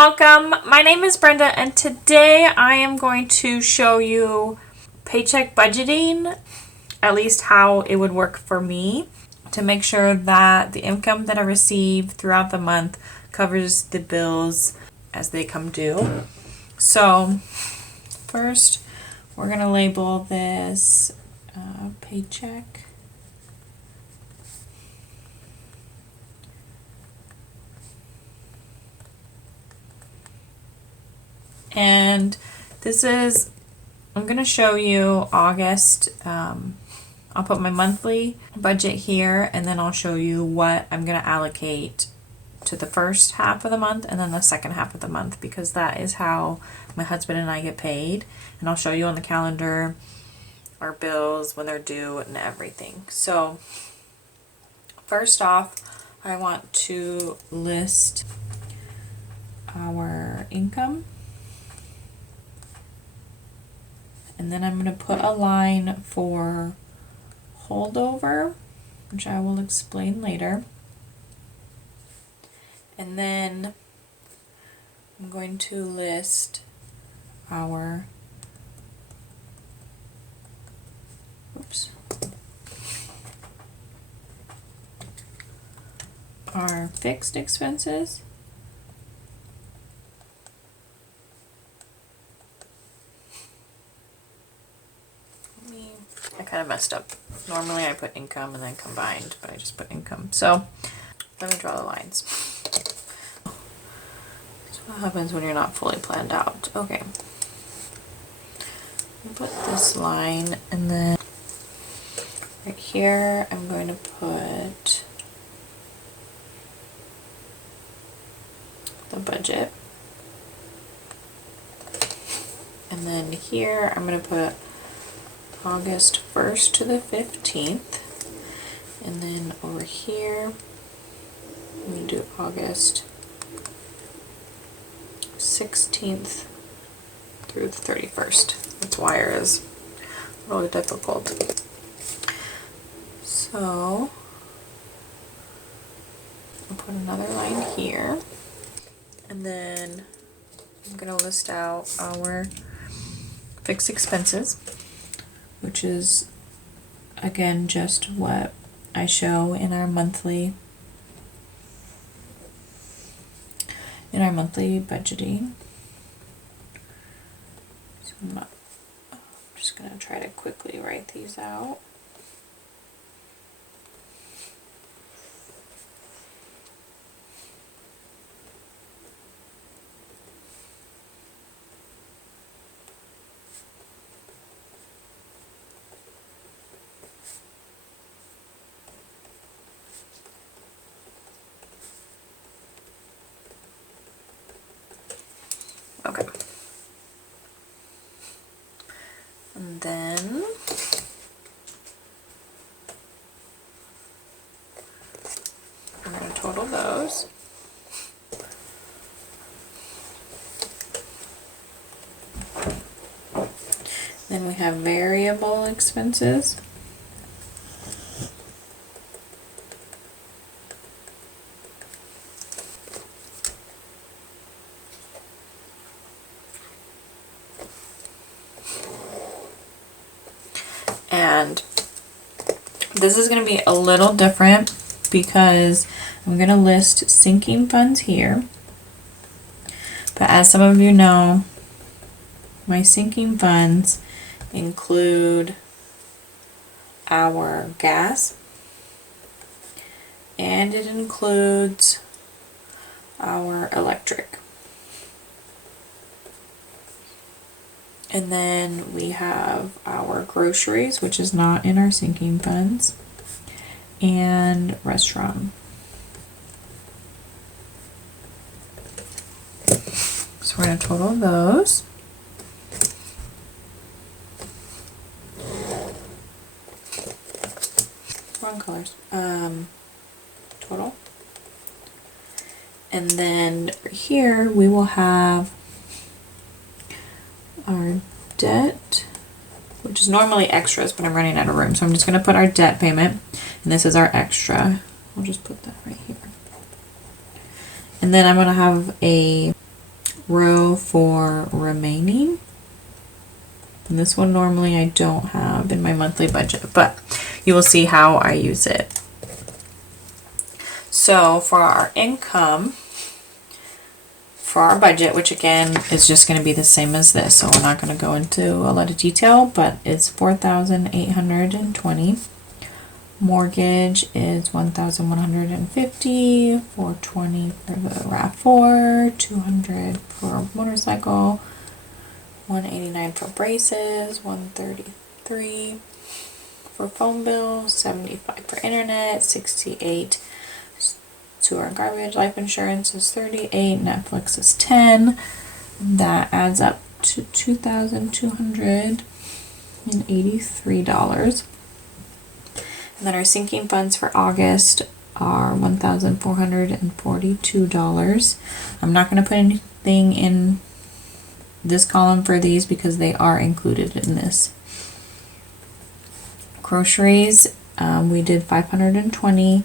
Welcome. My name is Brenda, and today I am going to show you paycheck budgeting, at least how it would work for me, to make sure that the income that I receive throughout the month covers the bills as they come due. So first, we're going to label this paycheck. And this is, I'm going to show you August. I'll put my monthly budget here, and then I'll show you what I'm going to allocate to the first half of the month and then the second half of the month, because that is how my husband and I get paid. And I'll show you on the calendar our bills, when they're due, and everything. So first off, I want to list our income. And then I'm going to put a line for holdover, which I will explain later. And then I'm going to list our fixed expenses. I kind of messed up. Normally I put income and then combined, but I just put income. So let me draw the lines. That's what happens when you're not fully planned out. Okay. Put this line, and then right here I'm going to put the budget. And then here I'm going to put August 1st to the 15th, and then over here I'm going to do August 16th through the 31st. This wire is really difficult. So I'll put another line here, and then I'm going to list out our fixed expenses, which is again just what I show in our monthly budgeting. So I'm just going to try to quickly write these out. Okay. And then I'm going to total those. Then we have variable expenses. And this is going to be a little different because I'm going to list sinking funds here. But as some of you know, my sinking funds include our gas, and it includes our electric. And then we have our groceries, which is not in our sinking funds, and restaurant. So we're going to total those. Wrong colors. Total. And then here we will have our debt, which is normally extras, but I'm running out of room, so I'm just going to put our debt payment, and this is our extra. I'll just put that right here. And then I'm going to have a row for remaining. And this one normally I don't have in my monthly budget, but you will see how I use it. So for our income, for our budget, which again is just going to be the same as this, so we're not going to go into a lot of detail, but it's $4,820. Mortgage is $1,150, $420 for the RAV4, $200 for motorcycle, $189 for braces, $133 for phone bill, $75 for internet, $68 sewer and garbage. Life insurance is $38, Netflix is $10. That adds up to $2,283. And then our sinking funds for August are $1,442. I'm not going to put anything in this column for these because they are included in this. Groceries, we did $520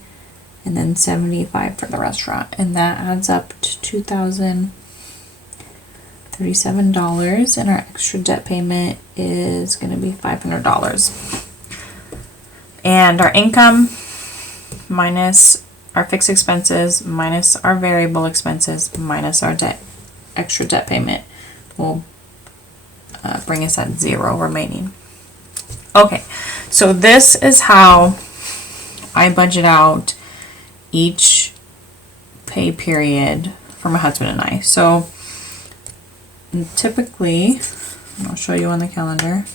and then $75 for the restaurant, and that adds up to $2,037. And our extra debt payment is going to be $500. And our income minus our fixed expenses minus our variable expenses minus our extra debt payment will bring us at $0 remaining. Okay, so this is how I budget out each pay period for my husband and I. So typically, I'll show you on the calendar.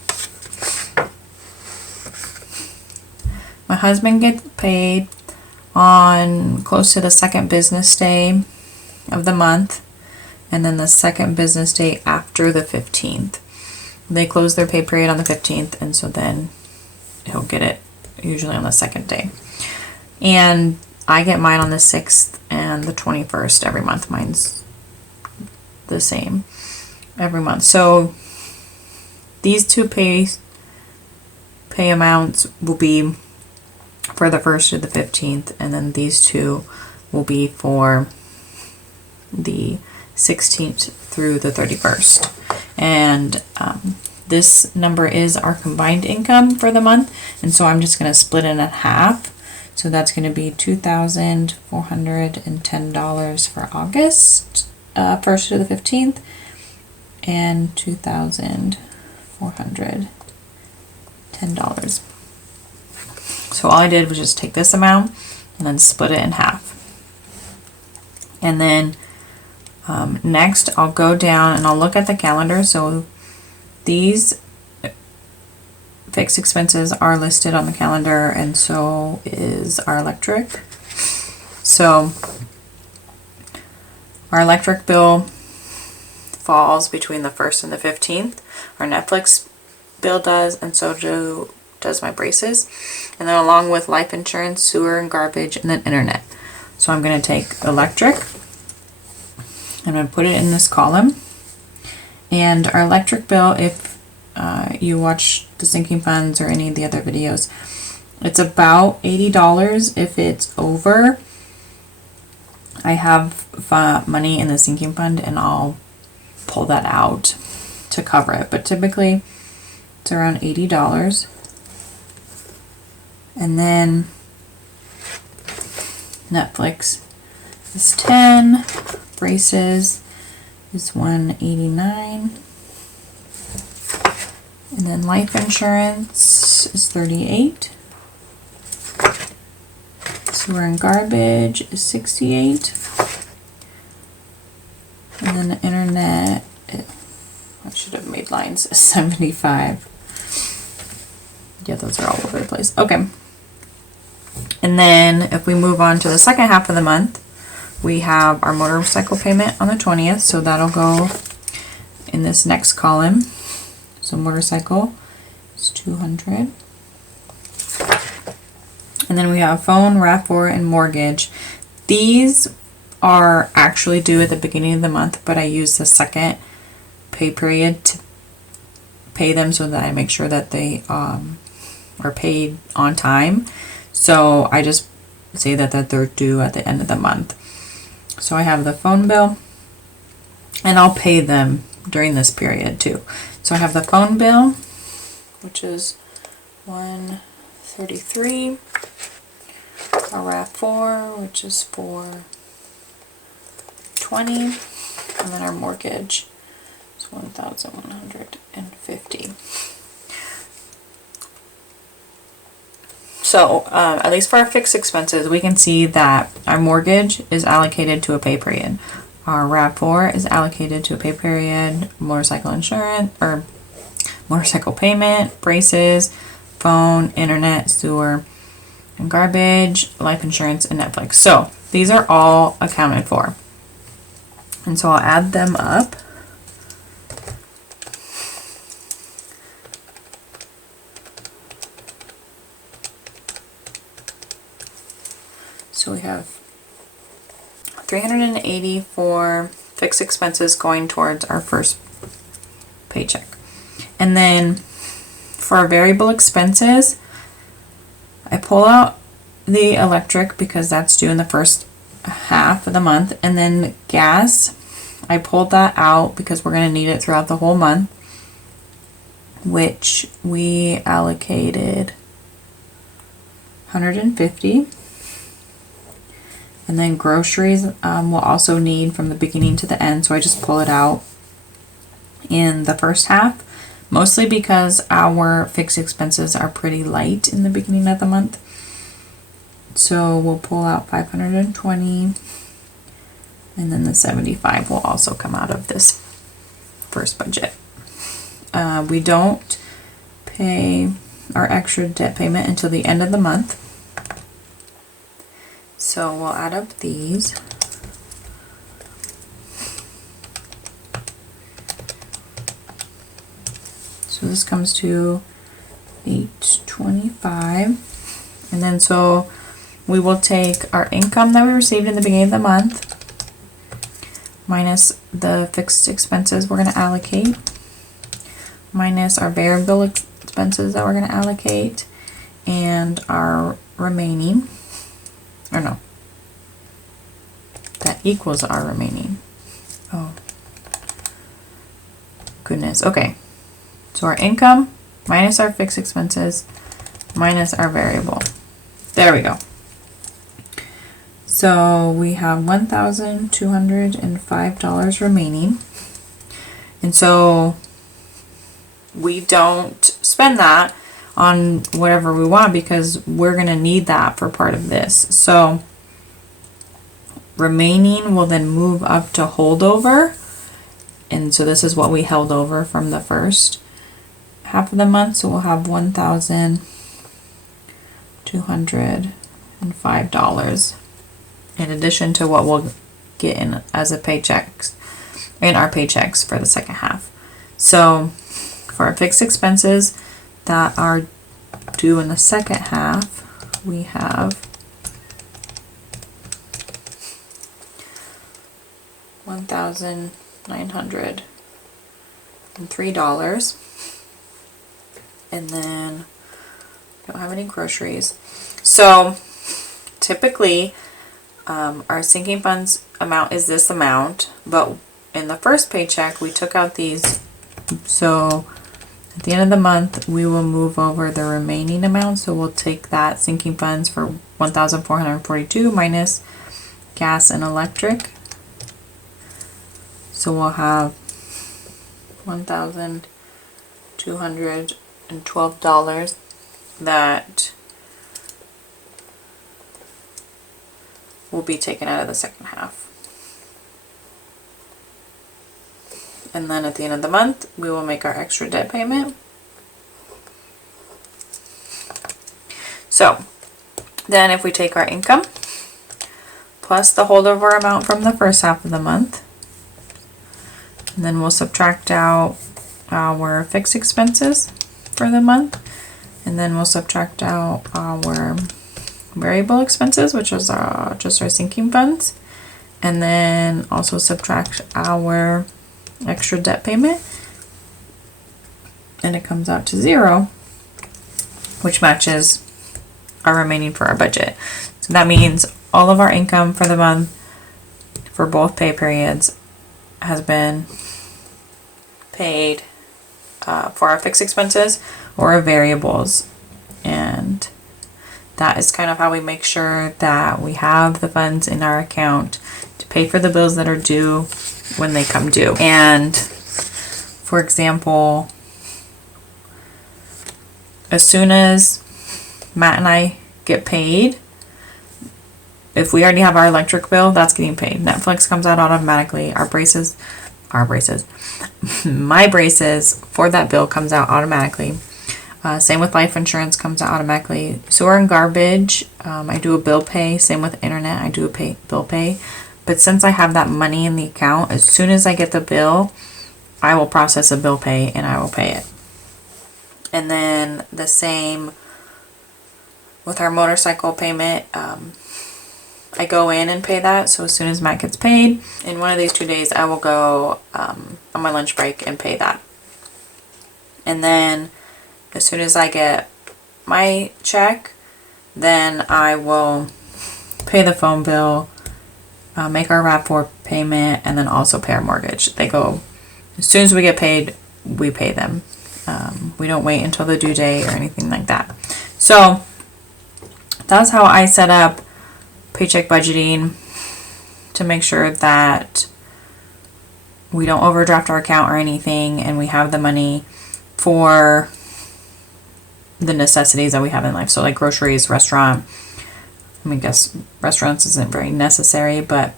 My husband gets paid on close to the second business day of the month, and then the second business day after the 15th. They close their pay period on the 15th, and so then he'll get it usually on the second day. And I get mine on the 6th and the 21st every month. Mine's the same every month. So these two pay amounts will be for the 1st to the 15th, and then these two will be for the 16th through the 31st. And this number is our combined income for the month, and so I'm just going to split it in half. So that's going to be $2,410 for August 1st to the 15th, and $2,410. So all I did was just take this amount and then split it in half. And then next I'll go down and I'll look at the calendar. So these fixed expenses are listed on the calendar, and so is our electric. So our electric bill falls between the 1st and the 15th. Our Netflix bill does, and so does my braces. And then along with life insurance, sewer and garbage, and then internet. So I'm going to take electric, I'm going to put it in this column. And our electric bill, if you watch the sinking funds or any of the other videos, it's about $80. If it's over, I have money in the sinking fund and I'll pull that out to cover it. But typically it's around $80. And then Netflix is $10, braces is $189, and then life insurance is $38, sewer and garbage is $68, and then the internet, I should have made lines, is $75. Yeah, those are all over the place. Okay. And then if we move on to the second half of the month, we have our motorcycle payment on the 20th. So that'll go in this next column. So motorcycle is $200. And then we have phone, RAV4, and mortgage. These are actually due at the beginning of the month, but I use the second pay period to pay them so that I make sure that they are paid on time. So I just say that they're due at the end of the month. So I have the phone bill and I'll pay them during this period too. So I have the phone bill, which is $133, our RAV4, which is $420, and then our mortgage is $1,150. So, at least for our fixed expenses, we can see that our mortgage is allocated to a pay period. Our RAV4 is allocated to a pay period, motorcycle insurance, or motorcycle payment, braces, phone, internet, sewer, and garbage, life insurance, and Netflix. So, these are all accounted for. And so I'll add them up. So we have $380 for fixed expenses going towards our first paycheck. And then for our variable expenses, I pull out the electric because that's due in the first half of the month. And then gas, I pulled that out because we're going to need it throughout the whole month, which we allocated $150. And then groceries we'll also need from the beginning to the end, so I just pull it out in the first half, mostly because our fixed expenses are pretty light in the beginning of the month. So we'll pull out $520, and then the $75 will also come out of this first budget. We don't pay our extra debt payment until the end of the month. So we'll add up these. So this comes to $825. And then so we will take our income that we received in the beginning of the month minus the fixed expenses we're going to allocate, minus our variable expenses that we're going to allocate, and our remaining. Or no, that equals our remaining. Oh, goodness. Okay, so our income minus our fixed expenses minus our variable. There we go. So we have $1,205 remaining. And so we don't spend that on whatever we want because we're going to need that for part of this. So remaining will then move up to holdover. And so this is what we held over from the first half of the month. So we'll have $1,205 in addition to what we'll get in as a paychecks in our paychecks for the second half. So for our fixed expenses that are due in the second half, we have $1,903, and then don't have any groceries. So typically our sinking funds amount is this amount, but in the first paycheck we took out these, so at the end of the month we will move over the remaining amount. So we'll take that sinking funds for $1,442 minus gas and electric, so we'll have $1,212 that will be taken out of the second half. And then at the end of the month, we will make our extra debt payment. So then if we take our income plus the holdover amount from the first half of the month, and then we'll subtract out our fixed expenses for the month, and then we'll subtract out our variable expenses, which is just our sinking funds, and then also subtract our extra debt payment, and it comes out to 0, which matches our remaining for our budget. So that means all of our income for the month for both pay periods has been paid for our fixed expenses or our variables. And that is kind of how we make sure that we have the funds in our account to pay for the bills that are due when they come due. And for example, as soon as Matt and I get paid, if we already have our electric bill, that's getting paid. Netflix comes out automatically. My braces for that bill comes out automatically. Same with life insurance, comes out automatically. Sewer and garbage, I do a bill pay. Same with internet, I do a bill pay. But since I have that money in the account, as soon as I get the bill, I will process a bill pay and I will pay it. And then the same with our motorcycle payment. I go in and pay that. So as soon as Matt gets paid, in one of these 2 days, I will go on my lunch break and pay that. And then as soon as I get my check, then I will pay the phone bill, make our RAV4 payment, and then also pay our mortgage. They go, as soon as we get paid, we pay them. We don't wait until the due date or anything like that. So that's how I set up paycheck budgeting, to make sure that we don't overdraft our account or anything, and we have the money for the necessities that we have in life. So like groceries, restaurant. I guess restaurants isn't very necessary, but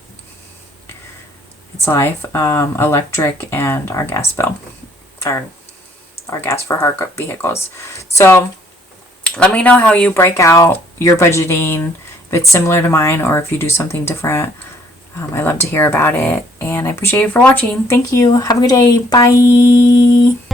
it's life. Electric, and our gas bill, our gas for our vehicles. So let me know how you break out your budgeting, if it's similar to mine or if you do something different. I love to hear about it, and I appreciate you for watching. Thank you. Have a good day. Bye.